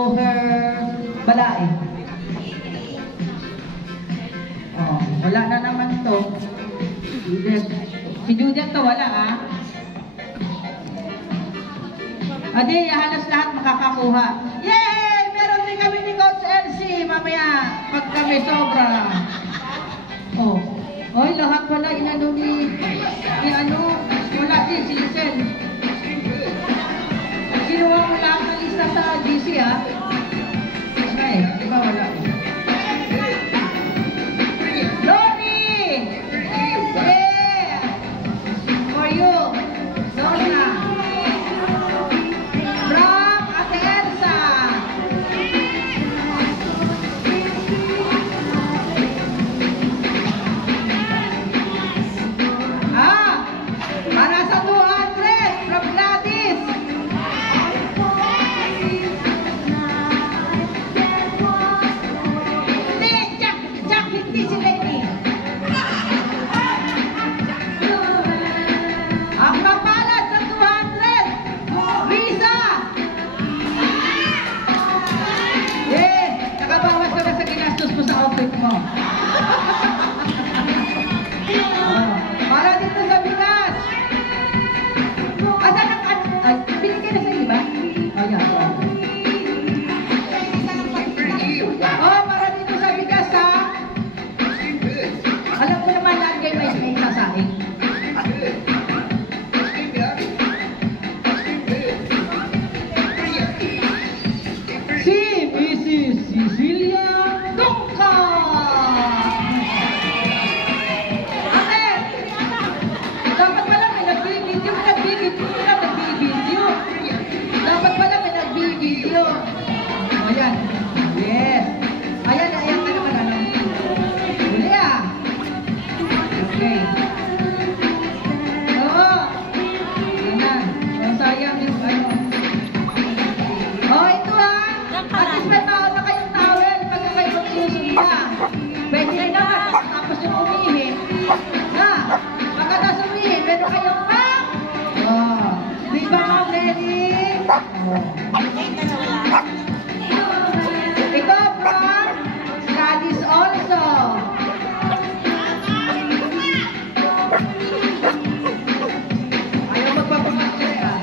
her balay. Oh, wala na naman to. Si Juliet to wala ah. Adi, halos lahat makakakuha. Yay! Meron din kami ni Coach Elsie mamaya pag kami sobra. Oh. Oy, lahat wala inano ni ano, wala din si Lisel. Kinuha mo lahat ng lista sa GC ha. Okay, diba wala? Loni! Yeah! For you! Donna! From Ate Elsa! Para sa 200 from Gladys! Hindi si Lenny. Ang kapalat sa 200, Risa. Nakabawas ka na sa ginastos mo sa outfit mo. Para dito sa bigas. Asan ang ay, binigay na sa iba? Ayan. Para dito sa bigas ha. Alam ko naman lahat kayo may sasahin. Si Mrs. Cecilia Dongka! Ate! Dapat pala may nagbibideo. Dapat pala may nagbibideo. Ayan. Yes. Ayan ka naman ano. Huli ah. Okay. Oo. Ayan. Ang sayang yung ano. Oh, ito ha. At least may tao na kayong towel pagka kayo magsusunda. Pwede na naman. Tapos yung umihi. Na. Pagkatas umihi, meron kayong pang. Oh. Di ba mga ready? Ito from Gladys also. Ayaw magpapamasya ah.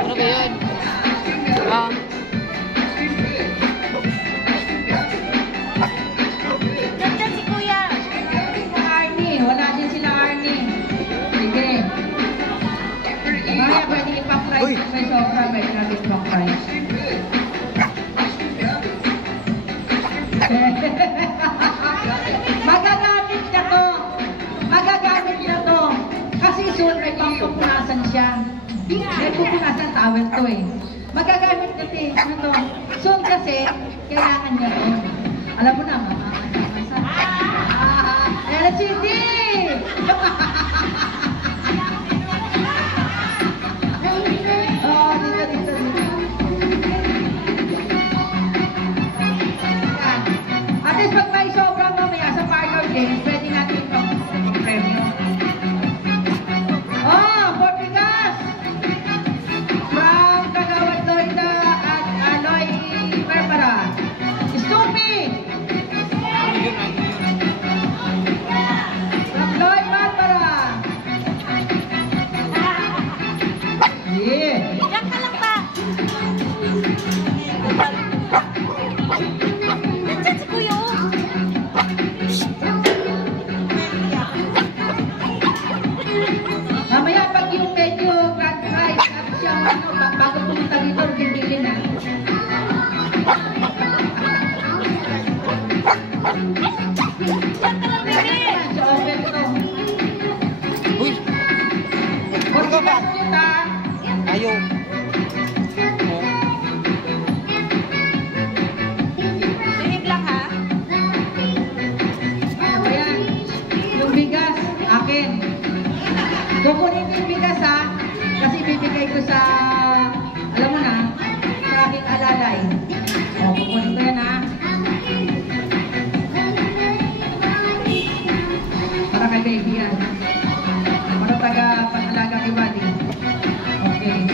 Ano ba yun? Nandiyan si Kuya. Arnie, wala din sila Arnie. Sige. Mamaya pwede ipak-price kung may sobra, may gratis ipak-price. Magagamit na to. Kasi soon may pangpupunasan siya. May pupunasan towel to eh. Magagamit natin. Ano to? Soon kasi, kailangan niya to. Alam mo na, makakasama sa... LCD! Oh, dito. At least pag may sobrang mamaya sa parlor games, pwede natin itong premyo. Oh, for bigas! From Kagawad Loida at Aloy Barbara. Stupid! From Lloyd Barbara. Yeah. Diyan ka lang ba? Nandiyan si Kuya. Mamaya pag yung medyo grand prize at siyang bago pumunta dito, bibili na. Diyan ka lang, baby. So, open to. Uy! Kung bigas kita, Ayaw! Bihig lang ha. ayan, yung bigas, akin. Kukunin yung bigas ha, kasi bibigay ko sa, alam mo na, sa aking alalay. O, kukunin ko yan ha. kay baby yan. Para taga-pangalaga kay Buddy. Okay.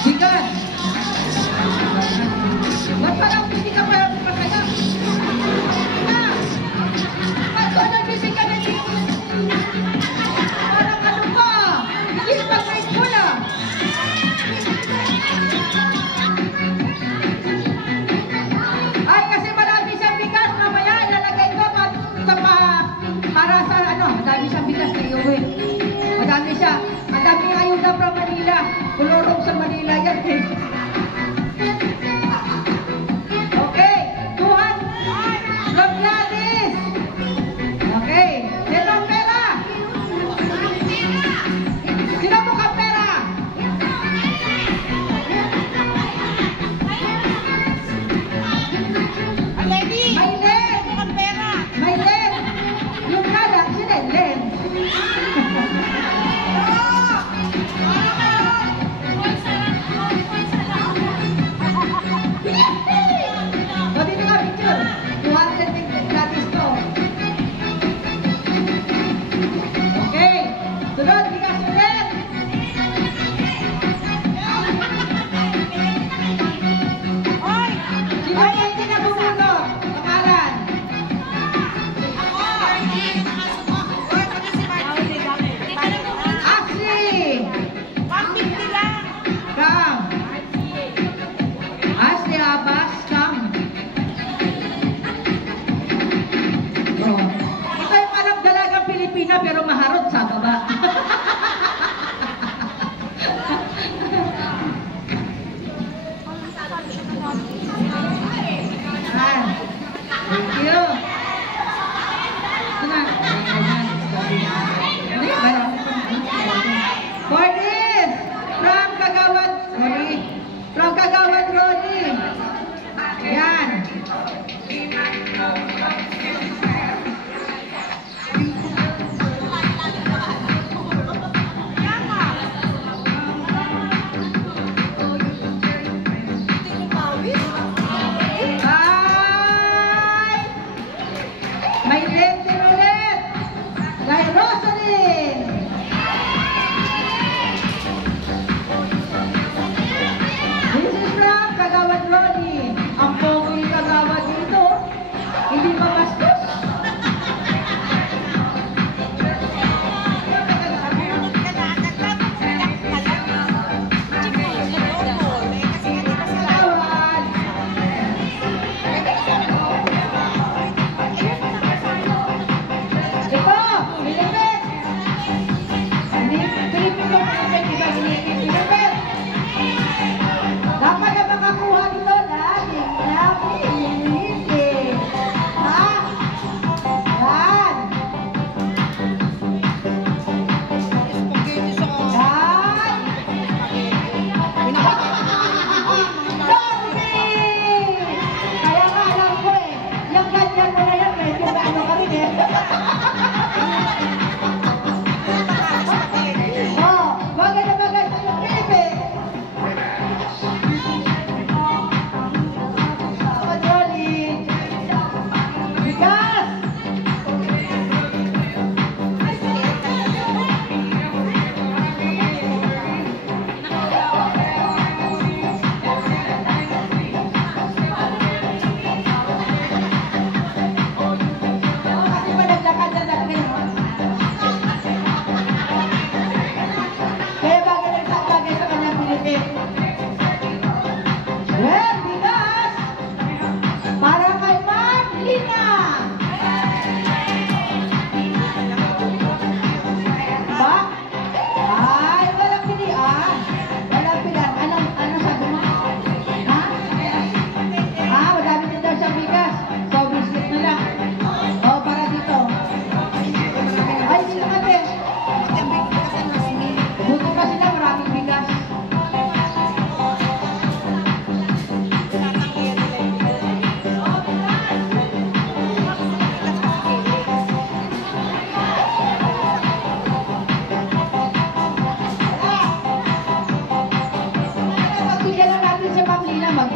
Bigan! Ba't parang hindi ka pa kaya? Ah! Ba't ko nagbisig ka na dito? Parang ano ka? Hindi pag-grateful ah! Ay, kasi marami siyang bigas. Mamaya, ilalagay ko para sa ano, madami siyang bigas na iuwi. Madami siya. Madami ng ayuda from Manila. Kulurong sa Manila yan eh. Okay. Tuhan. From Gladys. Okay. Ito ang pera. Sino mo ka pera? Lady! Maylen. Ang pera! Maylen. Yung kala, sino Len?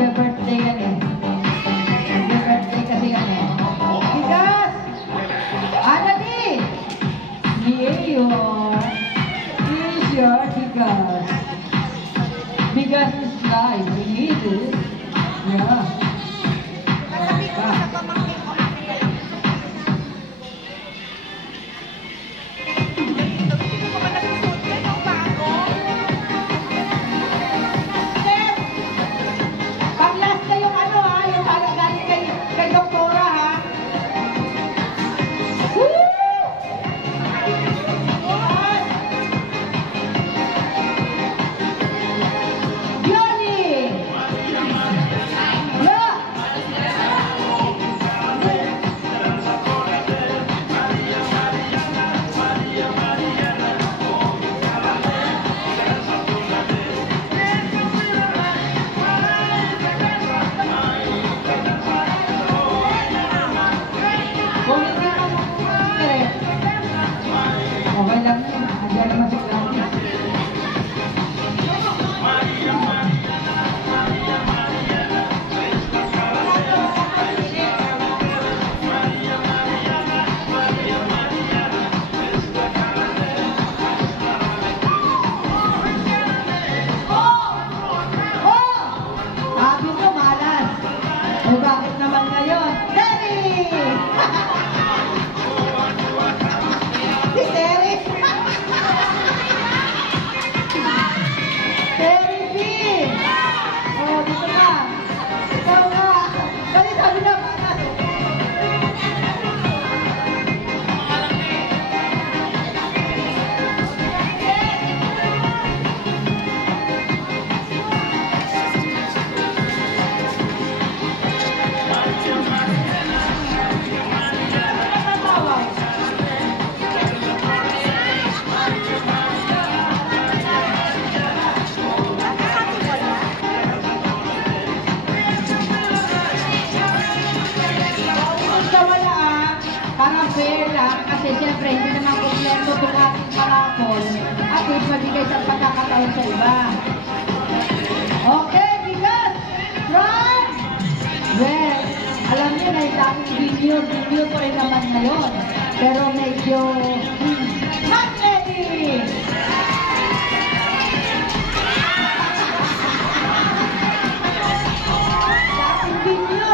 Magbe-birthday yan eh. Magbe-birthday kasi yan eh. Bigas! Anadi! Here's your bigas. Bigas is life. We need it. Yeah. Sabi ko sa pamangkin ko, akin na lang. Hindi ko pa nagsusuot yan, ang bago. Step! Pag-last na yung ano ha, yung galing kay doktora ha. Woo! Johnny! Yeah! Kung hindi mo okay lang yun. Andiyan naman si Gladys. Sabi ko malas. O bakit naman ngayon? Terry! Si Terry! Terry B! Oh, dito ka. Ikaw nga. Dali, sabi na malas. Basta wala parang fair lang kasi siyempre hindi naman kompleto itong ating palakol at least mabigay sa pagkakataon sa iba. Okay, bigas! From? Well, alam niyo na yung dating video ko rin naman ngayon. Pero medyo hot ready! Dating video!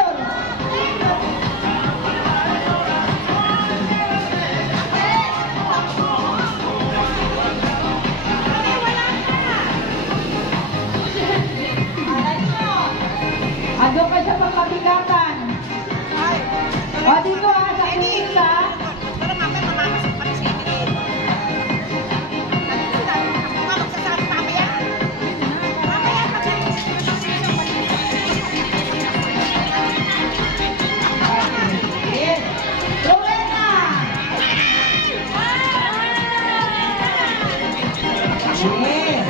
Ando ka sa pagpapilatan. O, dito sa Elisa. Pero mamaya mamamasok pa rin si Edith. Ako nga magsasabi mamaya. Mamaya magaling siya. Yes. Rowena. Yes.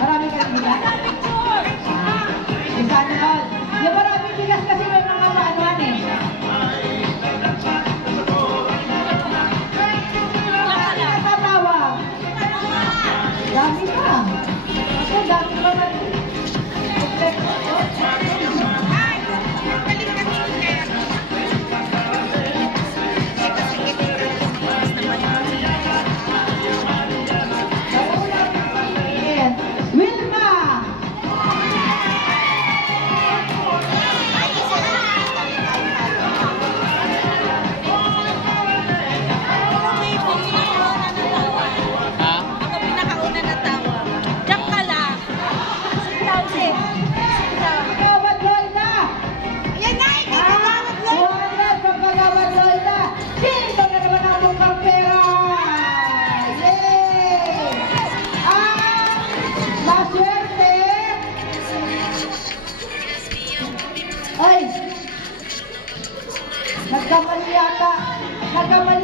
Marami ka ng bigas? Isa na all. Yung maraming bigas kasi may mga maanuan eh. Dami ka tatawag. Dami ka. Ako, dami ka man. Wilma! Ha? Ako pinakauna na tawa. Diyan ka lang. Sit down. Kagawad Loida! Yan na, ikagawad lang. 200 from Kagawad Loida! Sino na naman ang karpera? Yay! Maswerte! Ay! Nagkamali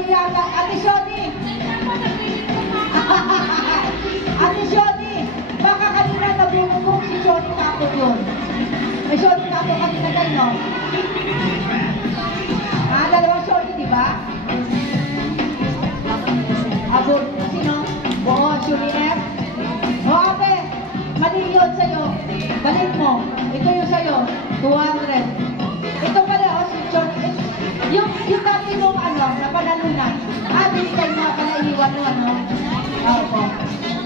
yata! Ate Shoni! Ate Shoni! Baka kanina nabumugong si Shoni Tato yun. May Shoni Tato kanina kayo, no? Dalawang Shoni, di ba? Abot, sino? Oo, Shoni F. O ate, Mali yun sa'yo. Balik mo. Ito yung sa'yo. 200. Ito pala, oh, si John. Yung dati mong na panalunan. Binigay mo pala iwan mo, ano? Opo.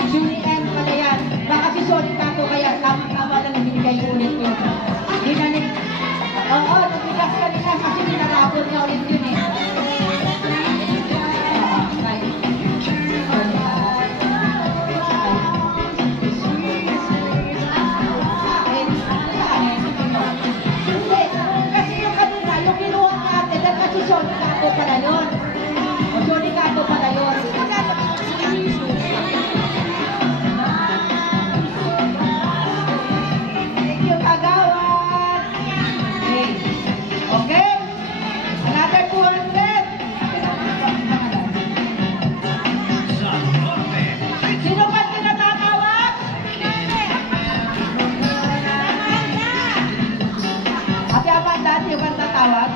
Julie M pala yan. Baka si Sony Kato kaya tama-tama lang binigay ulit yun. Ginanik. Oo, nabigas ka nila kasi ninarapon niya ulit yun eh. Kasi yung kanina, yung kinuha natin, dahil kasi Sony Kato pala yun. O Sony Kato pala yun. Thank you, Kagawad. Okay. Another 200. Sino ba tinatatawag? Ate Amanda, sino ba tatawag?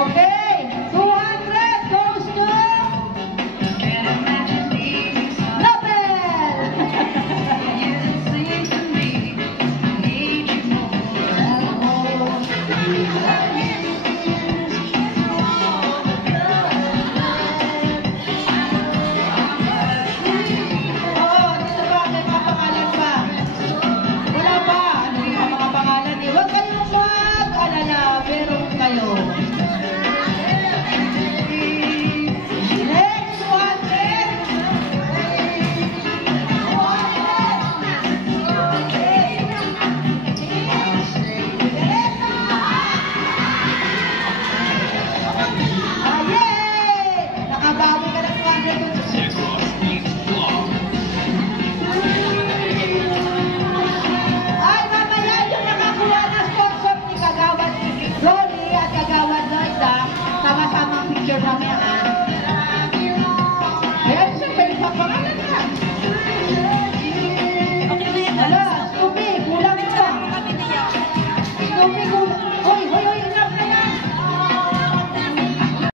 Okay, 200 goes to Nobel!